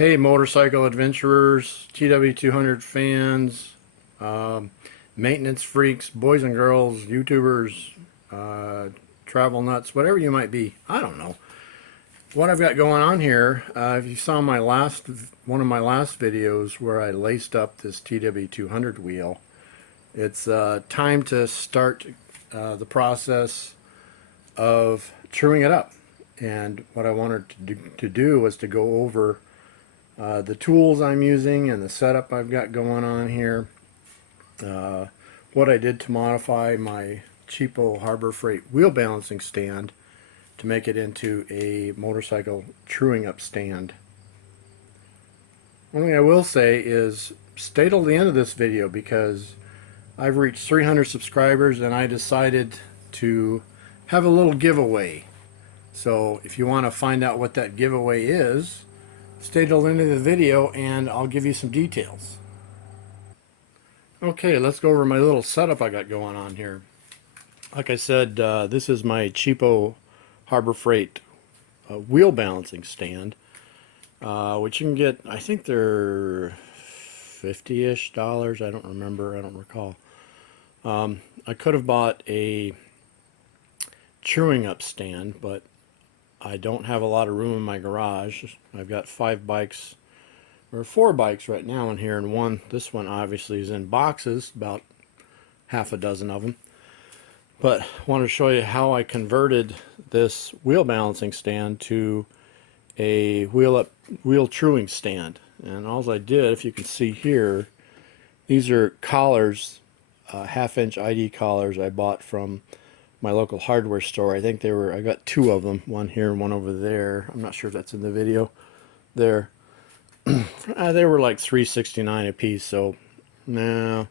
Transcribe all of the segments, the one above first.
Hey motorcycle adventurers, TW200 fans, maintenance freaks, boys and girls, YouTubers, travel nuts, whatever you might be. I don't know. What I've got going on here, if you saw one of my last videos where I laced up this TW200 wheel, it's time to start the process of truing it up. And what I wanted to do was to go over the tools I'm using and the setup I've got going on here. What I did to modify my cheapo Harbor Freight wheel balancing stand to make it into a motorcycle truing up stand. One thing I will say is stay till the end of this video because I've reached 300 subscribers and I decided to have a little giveaway. So if you want to find out what that giveaway is, stay till the end of the video and I'll give you some details. Okay, let's go over my little setup I got going on here. Like I said, this is my cheapo Harbor Freight wheel balancing stand, which you can get, I think they're $50-ish. I don't remember, I don't recall. I could have bought a truing up stand, but I don't have a lot of room in my garage. I've got 5 bikes, or 4 bikes right now in here, and this one obviously is in boxes, about half a dozen of them. But I want to show you how I converted this wheel balancing stand to a wheel truing stand. And all I did, if you can see here, these are collars, half-inch ID collars I bought from my local hardware store. I think I got 2 of them, one here and one over there. I'm not sure if that's in the video there. They were like $3.69 a piece, so now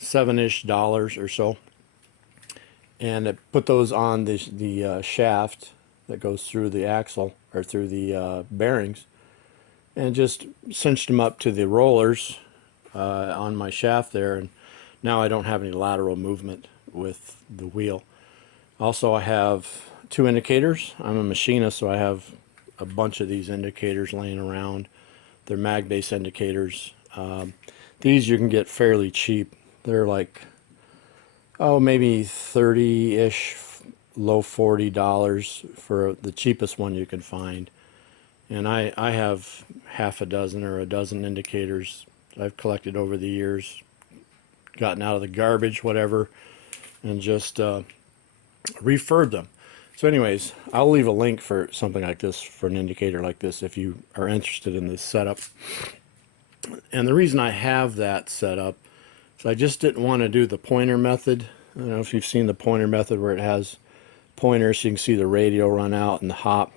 $7-ish or so. And I put those on the shaft that goes through the axle, or through the bearings, and just cinched them up to the rollers on my shaft there, and now I don't have any lateral movement with the wheel. Also, I have 2 indicators. I'm a machinist, so I have a bunch of these indicators laying around. They're mag-based indicators. These you can get fairly cheap. They're like, maybe 30-ish, low $40 for the cheapest one you can find. And I have half a dozen or a dozen indicators I've collected over the years, gotten out of the garbage, whatever, and just referred them. So anyways, I'll leave a link for something like this, for an indicator like this, if you are interested in this setup. And the reason I have that set up is I just didn't want to do the pointer method. I don't know if you've seen the pointer method where it has pointers so you can see the radio run out and the hop.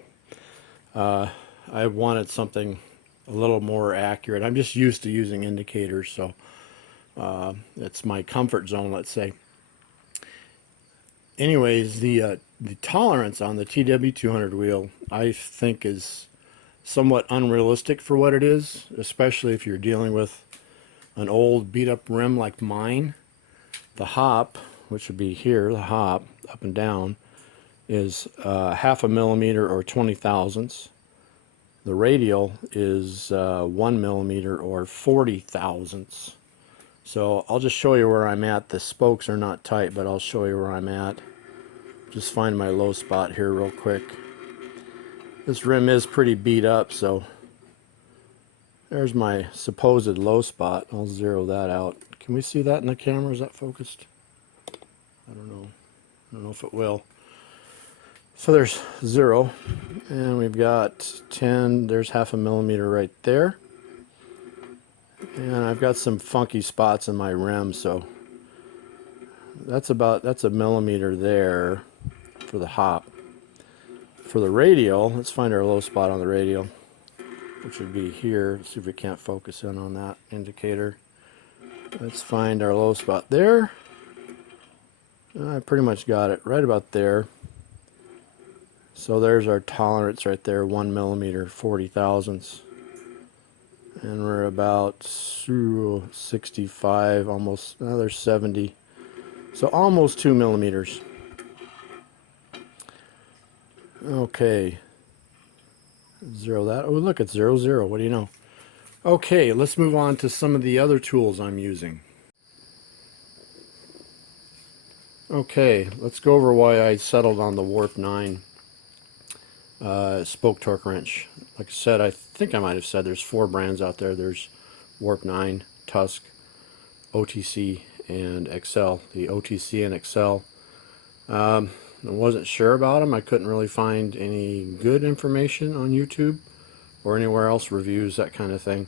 I wanted something a little more accurate. I'm just used to using indicators, so it's my comfort zone, let's say. Anyways, the tolerance on the TW200 wheel I think is somewhat unrealistic for what it is, especially if you're dealing with an old beat up rim like mine. The hop, which would be here, the hop up and down, is half a millimeter or 20 thousandths. The radial is 1 millimeter or 40 thousandths. So I'll just show you where I'm at. The spokes are not tight, but I'll show you where I'm at. Just find my low spot here real quick. This rim is pretty beat up, so there's my supposed low spot. I'll zero that out. Can we see that in the camera? Is that focused? I don't know. I don't know if it will. So there's 0, and we've got 10. There's half a millimeter right there. And I've got some funky spots in my rim, so that's a millimeter there for the hop. For the radial, let's find our low spot on the radial, which would be here. Let's see if we can't focus in on that indicator. Let's find our low spot there. I pretty much got it right about there. So there's our tolerance right there, 1 millimeter, 40 thousandths. And we're about 65, almost, there's 70. So almost 2 millimeters. Okay. Zero that. Oh, look, it's 0, 0. What do you know? Okay, let's move on to some of the other tools I'm using. Okay, let's go over why I settled on the Warp 9 spoke torque wrench. Like I said, I think I might have said there's 4 brands out there. There's Warp 9, Tusk, OTC, and Excel. The OTC and Excel, I wasn't sure about them. I couldn't really find any good information on YouTube or anywhere else, reviews, that kind of thing.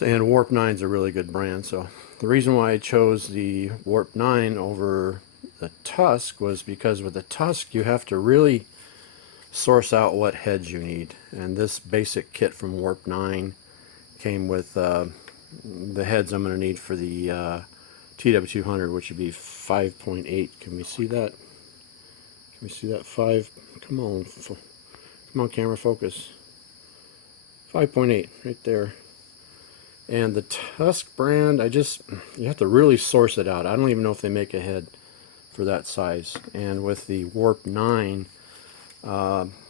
And Warp 9 is a really good brand. So the reason why I chose the Warp 9 over the Tusk was because with the Tusk you have to really source out what heads you need. And this basic kit from Warp 9 came with the heads I'm going to need for the TW200, which would be 5.8. Can we see that? Can we see that? 5. Come on. Come on, camera, focus. 5.8 right there. And the Tusk brand, you have to really source it out. I don't even know if they make a head for that size. And with the Warp 9,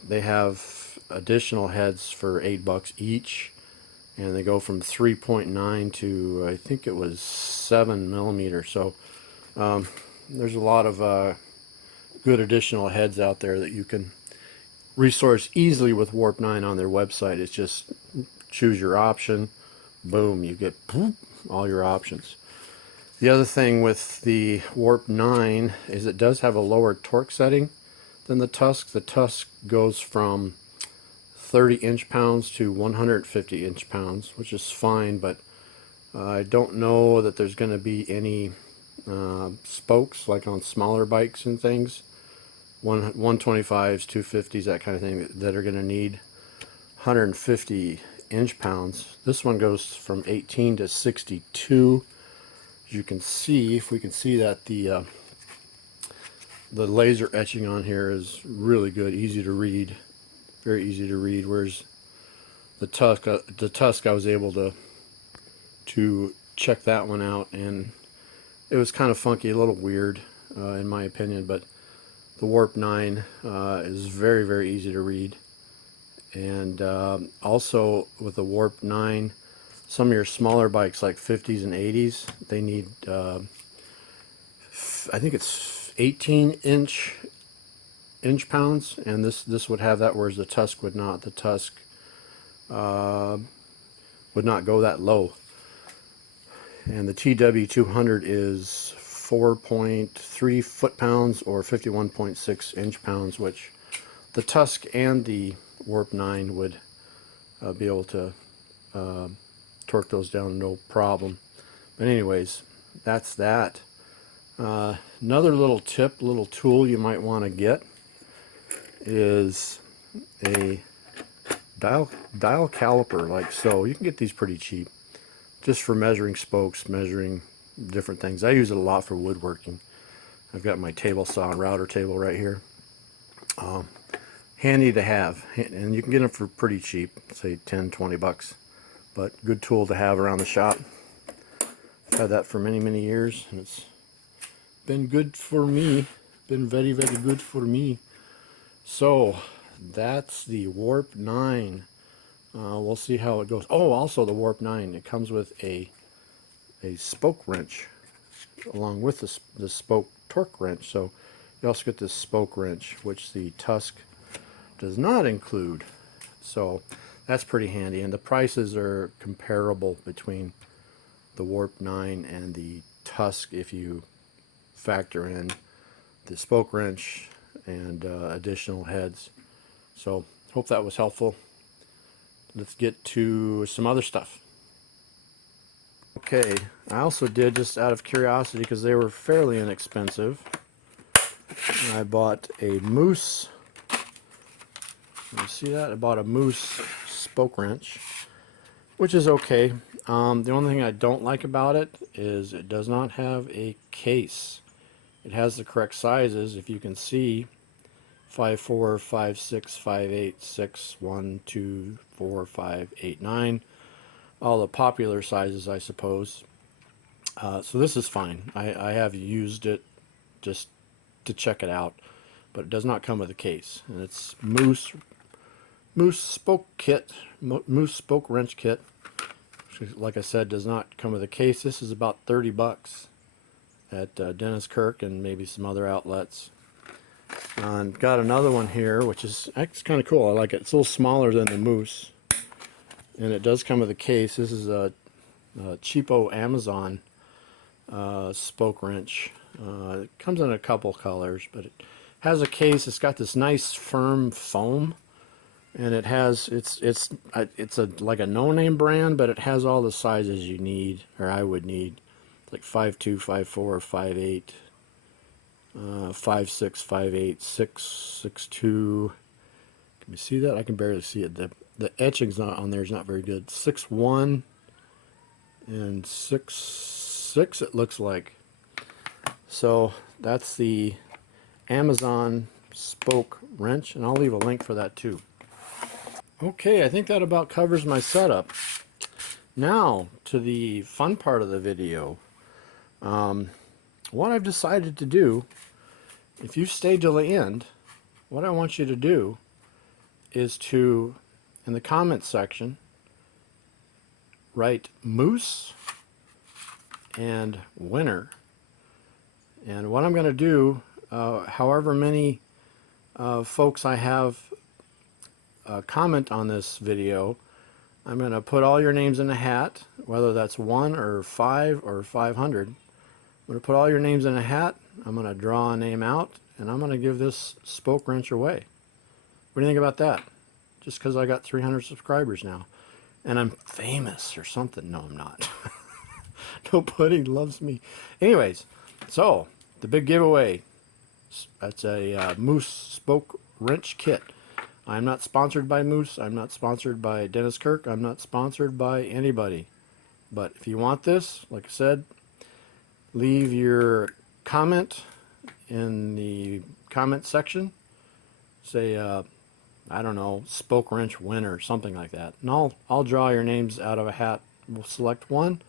they have additional heads for $8 each. And they go from 3.9 to, I think it was 7 millimeters. So there's a lot of good additional heads out there that you can resource easily with Warp 9 on their website. It's just choose your option. Boom, you get all your options. The other thing with the Warp 9 is it does have a lower torque setting than the Tusk. The Tusk goes from 30 inch-pounds to 150 inch-pounds, which is fine, but I don't know that there's going to be any spokes like on smaller bikes and things, 125s, 250s, that kind of thing, that are going to need 150 inch-pounds. This one goes from 18 to 62. As you can see, if we can see that, the laser etching on here is really good, easy to read, very easy to read. Whereas the Tusk, I was able to check that one out, and it was kind of funky, a little weird, in my opinion. But the Warp 9 is very, very easy to read. And also with the Warp 9, some of your smaller bikes like 50s and 80s, they need I think it's 18 inch-pounds, and this would have that, whereas the Tusk would not. The Tusk would not go that low. And the TW200 is 4.3 foot-pounds or 51.6 inch-pounds, which the Tusk and the Warp 9 would be able to torque those down no problem. But anyways, that's that. Another little tip, little tool you might want to get is a dial caliper, like so. You can get these pretty cheap, just for measuring spokes, measuring different things. I use it a lot for woodworking. I've got my table saw and router table right here. Handy to have, and you can get them for pretty cheap, say 10, 20 bucks. But good tool to have around the shop. I've had that for many, many years, and it's been good for me. Been very, very good for me. So that's the Warp 9. We'll see how it goes. Oh, also the Warp 9, it comes with a spoke wrench along with the spoke torque wrench. So you also get this spoke wrench, which the Tusk does not include. So that's pretty handy, and the prices are comparable between the Warp 9 and the Tusk if you factor in the spoke wrench and additional heads. So hope that was helpful. Let's get to some other stuff. Okay, I also did, just out of curiosity, because they were fairly inexpensive, I bought a Moose. You see that? I bought a Moose spoke wrench, which is okay. The only thing I don't like about it is it does not have a case. It has the correct sizes, if you can see, 5.4, 5.6, 5.8, 6, 1, 2, 4, 5, 8, 9. All the popular sizes, I suppose. So this is fine. I have used it just to check it out, but it does not come with a case. And it's Moose moose spoke kit, moose spoke wrench kit. Which, like I said, does not come with a case. This is about 30 bucks at Dennis Kirk and maybe some other outlets. And got another one here, which is actually kind of cool. I like it. It's a little smaller than the moose, and it does come with a case. This is a cheapo Amazon spoke wrench. It comes in a couple colors, but it has a case. It's got this nice firm foam, and it has it's a like a no-name brand, but it has all the sizes you need, or I would need, like 5'2", 5'4", 5'8", 5'6", 5'8", 6', 6'2". Can you see that? I can barely see it. The etching's not on there is not very good. 6'1" and 6'6" it looks like. So that's the Amazon spoke wrench, and I'll leave a link for that too. Okay, I think that about covers my setup. Now to the fun part of the video. What I've decided to do, if you stay till the end, what I want you to do is to, in the comments section, write moose and winner. And what I'm going to do, however many folks I have comment on this video, I'm going to put all your names in a hat, whether that's 1 or 5 or 500. I'm going to put all your names in a hat. I'm going to draw a name out, and I'm going to give this spoke wrench away. What do you think about that? Just because I got 300 subscribers now. And I'm famous or something. No, I'm not. Nobody loves me. Anyways, so the big giveaway. That's a Moose spoke wrench kit. I'm not sponsored by Moose. I'm not sponsored by Dennis Kirk. I'm not sponsored by anybody. But if you want this, like I said, leave your comment in the comment section. Say, I don't know, spoke wrench winner, something like that. And I'll draw your names out of a hat. We'll select one,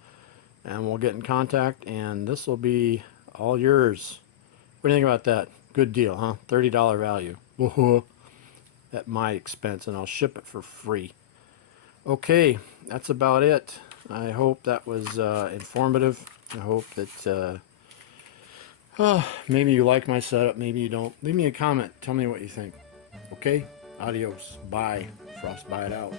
and we'll get in contact, and this will be all yours. What do you think about that? Good deal, huh? $30 value. At my expense, and I'll ship it for free. Okay, that's about it. I hope that was informative. I hope that maybe you like my setup, maybe you don't. Leave me a comment. Tell me what you think. Okay? Adios. Bye. Frostbite out.